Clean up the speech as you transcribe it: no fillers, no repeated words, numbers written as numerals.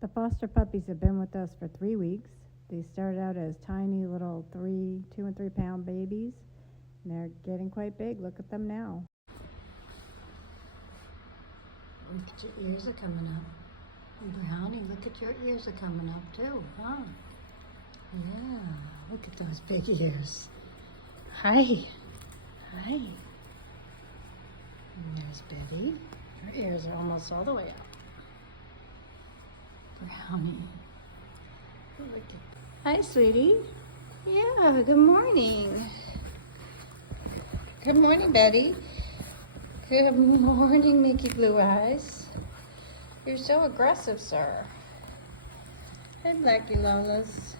The foster puppies have been with us for 3 weeks. They started out as tiny little 2 and 3 pound babies, and they're getting quite big. Look at them now. Look at your ears are coming up. And Brownie, look at your ears are coming up too, huh? Yeah, look at those big ears. Hi. Hi. And there's Betty. Her ears are almost all the way up. Brownie. Look at. Hi, sweetie. Yeah, good morning. Good morning, Betty. Good morning, Mickey Blue Eyes. You're so aggressive, sir. Hey, Blackie Lolas.